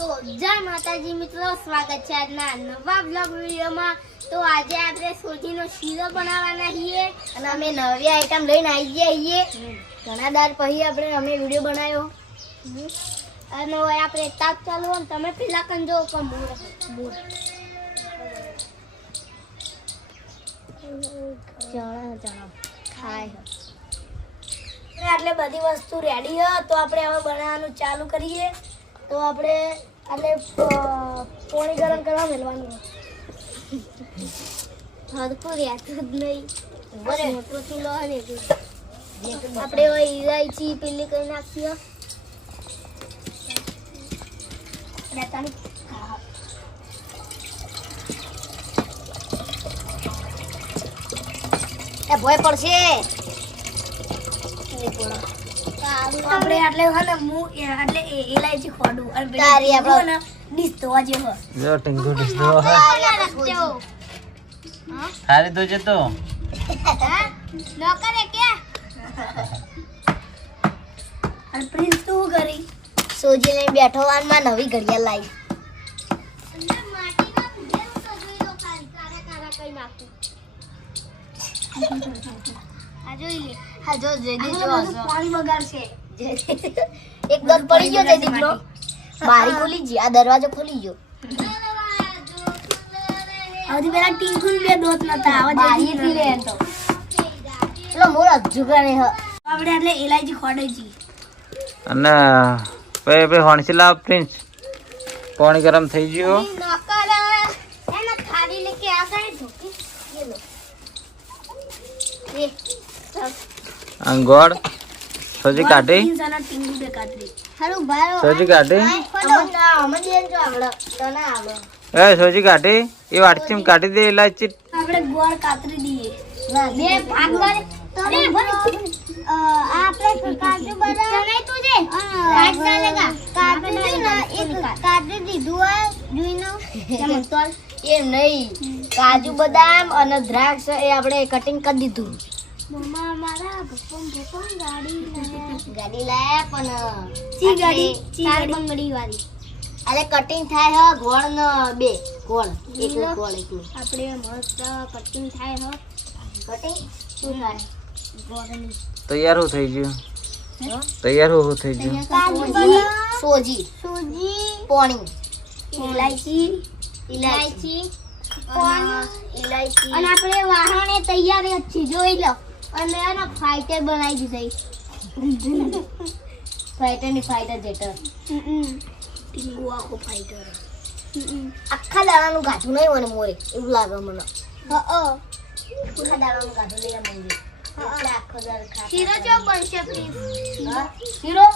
તો જય માતાજી મિત્રો, સ્વાગત છે આજના નવા બ્લોગ વિડીયોમાં. તો આજે આપણે સોજીનો શીરો બનાવવાના છીએ અને અમે નવી આઈટમ લઈને આવી ગયા છીએ. ઘણા દાર પછી આપણે અમે વીડિયો બનાવ્યો. અને હવે આપણે તાપ ચાલુ હોય તમે પેલા કન જો કે મૂળ મૂળ. ચણા ચણા. ખાય. એટલે બધી વસ્તુ રેડી હોય તો આપણે હવે બનાવવાનું ચાલુ કરીએ. તો આપણે આપણે પોણી ગરમ કરવા મેળવાનું હરકું રહેતું જ નહીં. બરે મોટો ચૂલો હોય ને એટલે. આપણે હવે ઇલાયચી પેલી કરી નાખીએ. અને એ ભોય પડશે. આપણે એટલે હે ને હું એટલે આટલે એ- ઇલાયચી ખોડું અને તારી આપણે- ને ડીશ આજે હો જો ટીંગુ આલા રસ્તો. ખાલી તો. જતો હા? નોકરે કે અને પ્રિન્સ તું કરી? સોજી લઈને બેઠો વાનમાં નવી ઘડિયાળ લાવી. આ જોઈ લે. હા જો જયદીપ જો પાણી બગાડશે એક ગન પડી ગયો જયદીપનો બારી ખોલી ગઈ આ દરવાજો ખોલી ગયો. હજી પેલા ટીંકુલ બે દોત નતા બારીથી લે તો. ચલો મોર હજુ હ. આપણે એટલે ઇલાયચી ખોડેજી અને પે પે હોણસી લાવ પ્રિન્સ પાણી ગરમ થઈ ગયું. અને ગોળ સોજી કાઢી. સોજી કાઢી. એ સોજી કાઢી. એ વાટચીમ કાઢી દે ઇલાયચી આપણે ગોળ કાતરી દઈએ. બે ભાગ. અરે આપણે કાજુ બદામ ચણાઈ તુજે કાટ ડાલેગા કાજુ ના એક કાજુ દીધું હોય જોઈનો. ચમચોલ એમ નહીં. કાજુ બદામ અને દ્રાક્ષ એ આપણે કટિંગ કરી દીધું. મમ્મા મારા ગાડી ગાડી? લાયા પણ ચી ગાડી? આપણે બંગડી વાળી અરે કટિંગ થાય હ ગોળ ન બે ગોળ આપણે મસ્ત કટિંગ થાય હો. કટિંગ શું થાય? ગોળની. તૈયાર હું થઈ ગયું. તૈયાર હું થઈ ગયું. સોજી. સોજી. પોણી. ઇલાયચી ઇલાયચી પાણી ઇલાયચી અને આપણે વાહણે તૈયાર જ છે જોઈ લો. અને એનો ફાઈટર બનાવી દીધી ફાઈટરની ફાઈટર જેટર ટીંગુ આખો ફાઈટર આખા દાડાનું ગાધું નહીં મને મોરે એવું લાગે મને. હા આખા દાડાનું ગાધું લઈને મંદિર શીરો ચો બનશે પ્લીઝ શીરો?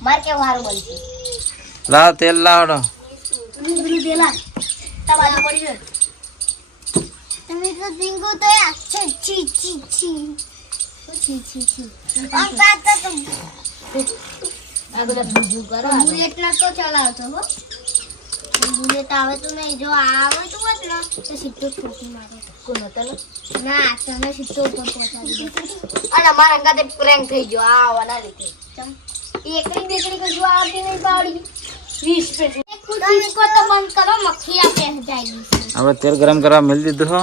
માર કે સારું બનશે? લાવ તેલ લાવડો. તમારે પડી જાય તો ટીંગુ તો છી છી છી છી છી છી છી આમ કાતા તો આ બધા ભૂજું કરો. બુલેટ ના તો ચલાવતો હો બુલેટ આવે તો નહીં જો આવતું હોત ને તો સીધો ઠોકી મારે કોણ હતો ને? ના તમે સીધો ઉપર પહોંચાડી દો અને મારા અંગાતે પ્રેન્ક થઈ ગયો આ આવવાના લીધે એકડી બેકડી કશું આવતી નહીં પાડી વીસ રૂપિયા ટીંકો તો બંધ કરો મક્ખી આપે જાય આપણે તેલ ગરમ કરવા મેળ દીધું હો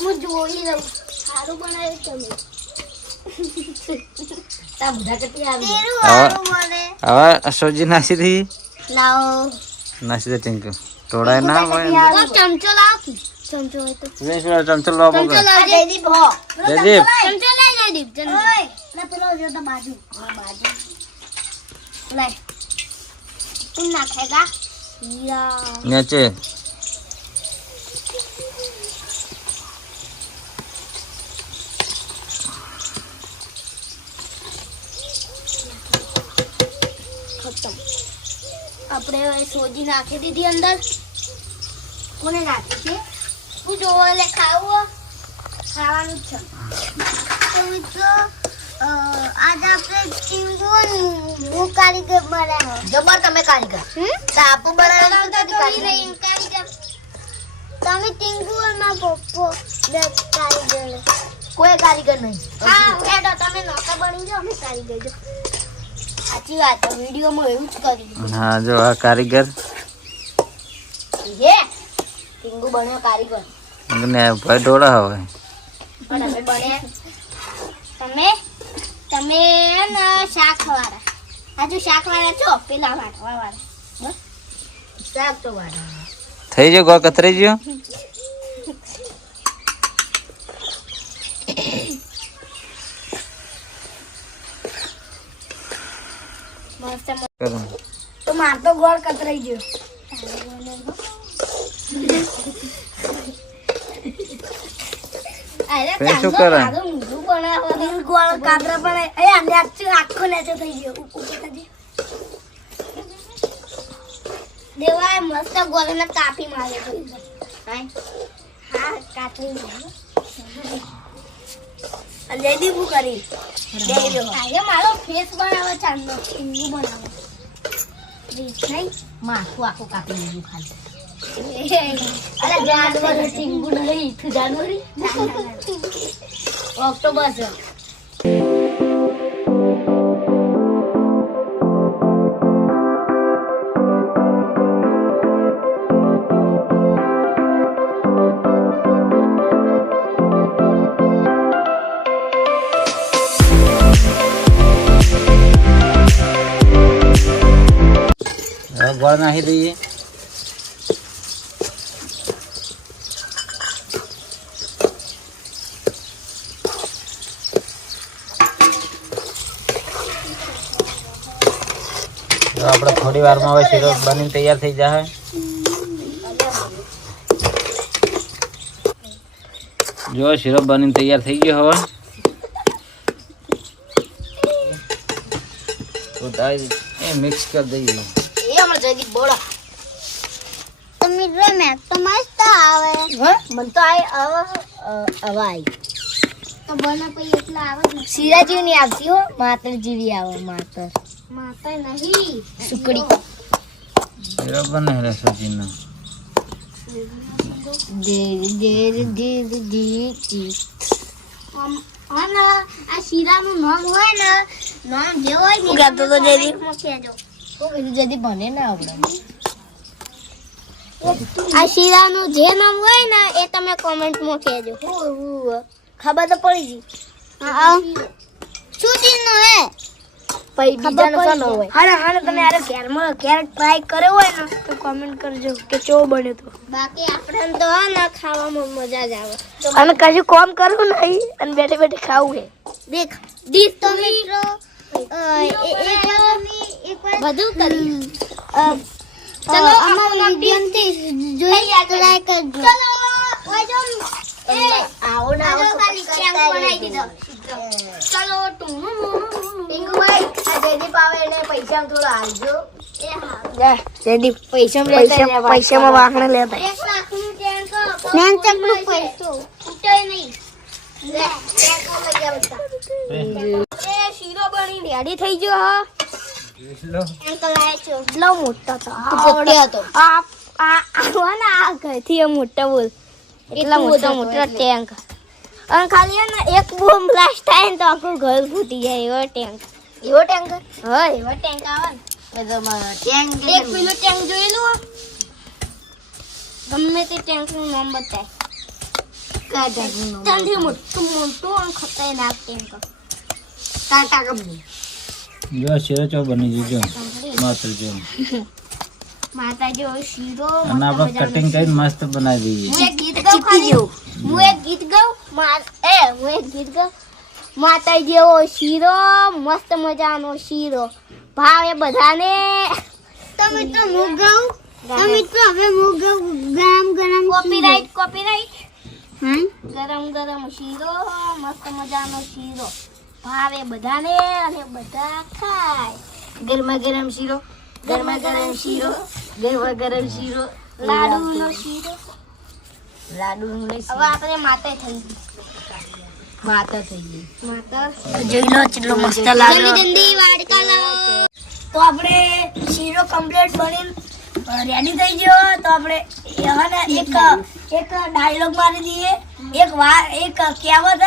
હું જોઈ લઉં સારું બનાવ્યું તમે તા બધા કતી આવી તેરું હવે સારું બને હવે સોજી નાસી દી લાવો નાસી દે ટીંકુ તોડાય ના હોય તો ચમચો લાવો કે ચમચો હોય તો પ્રિન્સ વાળો ચમચો લાવો ચમચો પકડ લાવજે જયદીપ હો જયદીપ ચમચો લઈ જાય દીપ જલ્દી ઓય ના પેલો જો તો બાજુ હા બાજુ લાય તું નાખેગા યા નીચે આપણે સોજી નાખી દીધી અંદર કોને નાખી છે હું જોવા લે ખાવું ખાવાનું છે તો હું કારીગર. બનાવ્યો જબર તમે કારીગર તો કારીગર. કારીગર તમે ટીંગુ માં પપ્પો કારીગર. કોઈ કારીગર નહીં. હા હેડો તમે નોકર બની જાઓ. અમે કારીગર જો સાચી વાત વિડીયોમાં એવું જ કર્યું હા જો આ કારીગર. હે ટીંગુ બન્યો કારીગર. ને ભાઈ ડોળા હવે તમે? તમે ને શાક વાળા આજુ શાક વાળા છો પેલા વાટવા વાળા શાક તો વાળા થઈ ગયો ગોળ કતરી ગયો મસ્ત કરું તો માર તો ગોળ કતરાઈ ગયો અરે તે શું કાંદો કરે? ગોળ કાતરા પણ એ આ નેચો આખો નેચો થઈ ગયો. દેવાય મસ્ત ગોળને કાપી મારે હા કાપી જયદીપ હું કરી. આજે મારો ફેસ બનાવો ચાંદનો ઊંધું બનાવો. નહીં માથું આખું કાપી લીધું ખાલી. અરે જાનવર સિંગુ નહીં જાનવરી ઓક્ટોબસ હવે ગોળ નાખી દઈએ તો આપણે થોડી વારમાં હવે શીરો બનીને તૈયાર થઈ જાય જો શીરો બનીને તૈયાર થઈ ગયો હવે તો તાઈ એ મિક્સ કરી દઈએ એ અમાર જયદીપ બોલો. તમે મિત્રો તો મસ્ત આવે. હે? મન તો આય આવા અવાય. તો બને પછી એટલા આવે જ ને આવતી હો માતર જીવી આવે માતર. માતર નહીં. સુકડી. શીરો બને રે સચિનનો ધીરે ધીરે ધીરે ધીરે આમ અને આ શીરાનું નામ હોય ને નામ જે હોય ને ગાતો તો જયદીપ? comment માં કહેજો. શું કીધું જદી બને ના આવડે. આ શીરાનું જે નામ હોય ને એ તમે કોમેન્ટમાં કહેજો. ખબર તો પડી ગઈ. શું ચીજનો હે? પછી બીજાનો પડી હોય. હારે હારે તમે યાર ઘેરમાં ક્યારેક ટ્રાય કર્યો હોય ને તો કોમેન્ટ કરજો કે ચો બને તો. બાકી આપણે તો હા ને ખાવામાં મજા જ આવે. અને કશું કોમ કરવું નહીં અને બેઠે બેઠે ખાવું હે. દેખ દીસ તો મિત્રો બધું કરી. ચલો અમારા જોઈ કરજો. ચલો જયદીપ આવે એને પૈસા થોડા હાલજો એ હા. જા જયદીપ પૈસા પૈસા પૈસામાં વાંકણે લેતા. પૈસો. નહીં. થઈ ગયો એટલો મોટો તો હતો. આ આ ઘરથી બોલ એટલા મોટો મોટો ટેન્ક અને ખાલી ને એક બોમ્બ બ્લાસ્ટ થાય ને તો આખું ઘર ફૂટી જાય એવો ટેન્ક એવો ટેન્ક હા એવો ટેન્ક આવે ને ટેન્ક એક ટેન્ક જોયેલું? ગમે તે ટેન્કનું નામ બતાય ત્યાંથી મોટું મોટું અને ખતરનાક ટેન્ક ટાટા કંપની જો શીરો ચો બની ગયો માત્ર જો માતા જો શીરો અને આપણે કટિંગ કરીને મસ્ત બનાવી દઈએ હું એક ગીત ગાઉં ખાલી હું એક ગીત ગાઉં મા- એ હું એક ગીત ગાઉં માતા જેવો શીરો મસ્ત મજાનો શીરો ભાવે બધાને તમે તો હું ગાઉં તમે તો હવે હું ગાઉં ગરમ ગરમ કોપીરાઈટ કોપીરાઈટ ગરમ ગરમ શીરો મસ્ત મજાનો શીરો. ભાવે બધાને અને બધા ખાય. ગરમા ગરમ શીરો ગરમા ગરમ શીરો ગરમા ગરમ શીરો. લાડુનો શીરો. લાડુ નું હવે આપણે માતે થઈ ગઈ. માતા થઈ ગઈ. માતા. જોઈ લો કેટલો મસ્ત જલ્દી જલ્દી વાડકા લાવો. તો આપણે શીરો કમ્પ્લીટ બની રેડી થઈ ગયો. તો આપણે હવે ને એક એક ડાયલોગ મારી દઈએ. એક વાર એક કહેવત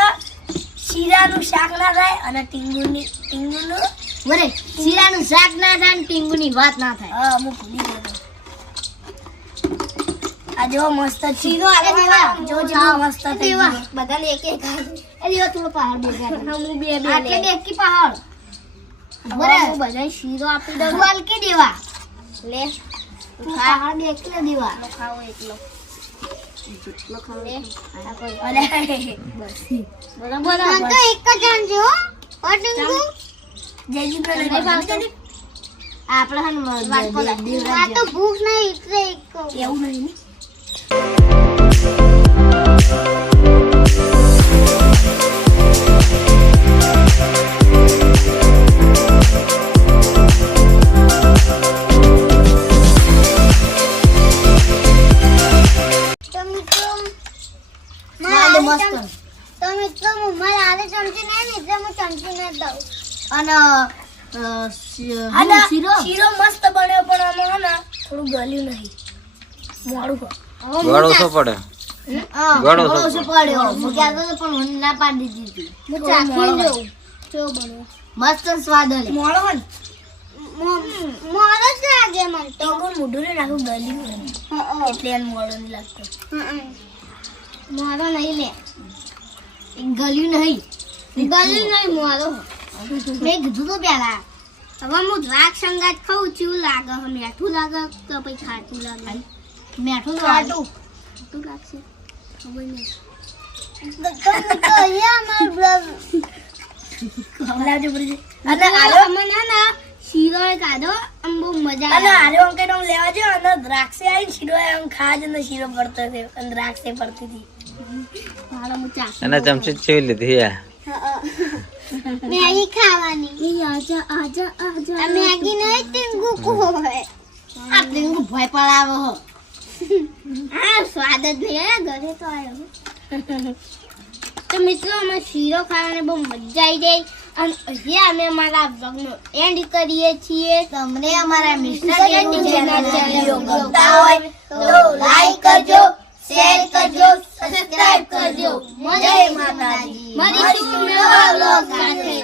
શીરાનું શાક ના થાય અને ટીંગુની ટીંગુનું બરે શીરાનું શાક ના થાય અને ટીંગુની વાત ના થાય. હા હું ભૂલી ગયો આ જો મસ્ત શીરો આવે વાળો. જો મસ્ત થઈ દેવા ગયો. બધાને એક એક એ દેવા થોડો પહાડ બે હા, હું બે બે આટલે બે દેખી પહાડ. બરાબર હું બધાને શીરો આપી દઉં. તું આલકી દેવા. લે. તું પહાડ બેસલે દેવા એકલો ખાવો એકલો જેટલો ખાવો લે આ કોઈ. અરે બરાબર મને તો એક જ આનજો હો પટિંગુ જયજી પર નહીં ભાવતો? આપણે હન વાટકો લાવ. આ તો ભૂખ નહીં એવું નહીં તો મિત્રો મારા આલે ચમચી નહીં ને એટલે હું ચમચી નહીં દઉં. અને શીરો? શીરો મસ્ત બન્યો પણ આમાં હે ને થોડું ગળ્યું નહીં. મોડું ગળો પડે? શું પડ્યો? હું પણ ના પાડી દીધી. હું ચાખી મોળો કેવો બન્યો મસ્ત સ્વાદ હલે મોળો હોય ને મોળો જ લાગે મને તો. મોઢું ને ગળ્યું નહીં. એટલે મોળો નહીં લાગતો. મોળો નહીં લે. એ ગળ્યું નહીં ગલ્યું નહીં મારો મેં કીધું તો પેલા હવે હું દ્રાક્ષ સંગાત ખાઉં છું લાગે મીઠું લાગે કે પછી ખાટું લાગે? મીઠું તો ખાટું. ખાટું લાગશે. ખબર નહીં. આવે. દ્રાક્ષે આવીને શીરો ખાવા અને શીરો પડતો દ્રાક્ષે પડતી હતી. એને ચમચી ચેવી લીધી યાર મેગી ખાવાની. આજા આજા આજા. મેગી નહીં ટીંગુ કોઈ આ ટીંગુ ભય પડાવો હો. આ સ્વાદ જ નહીં ઘરે તો આવ્યો તો મિત્રો અમે શીરો ખાવાની બહુ મજા આવી જાય. અને અહીંયા અમે અમારા બ્લોગનો એન્ડ કરીએ છીએ. તમને અમારા મિસ્ટર ચેનલ ગમતા હોય તો લાઈક કરજો. શેર કરજો સબસ્ક્રાઇબ કરજો. જય માતાજી. મળીશું નવા બ્લોગ સાથે.